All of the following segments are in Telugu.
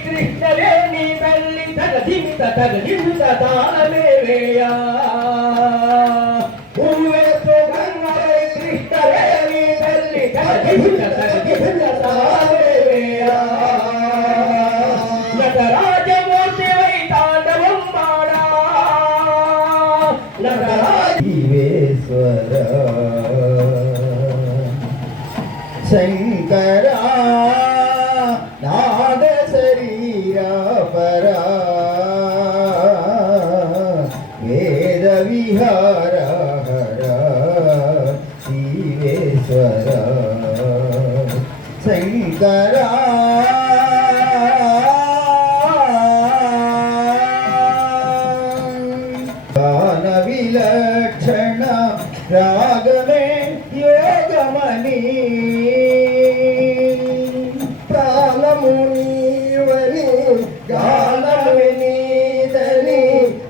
శ్రీకృష్ణలే నీ తల్లి తగదిమిత తగదిమిత తాళమేవేయ పూవేతో గంగరే కృష్ణలే నీ తల్లి తగదిమిత తగదిమిత తాళమేవేయ శంకరా விஹாரா வேத விஹாரா சீவேஸ்வர சங்கரா விலட்சண ராகமே யோகமணி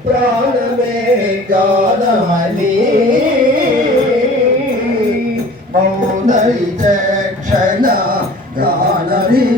പ്രാണമേ ഗാനമലി മൗനവിചക്ഷണ ഗാനവിലക്ഷണ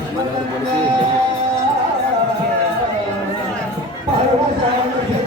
Thank you.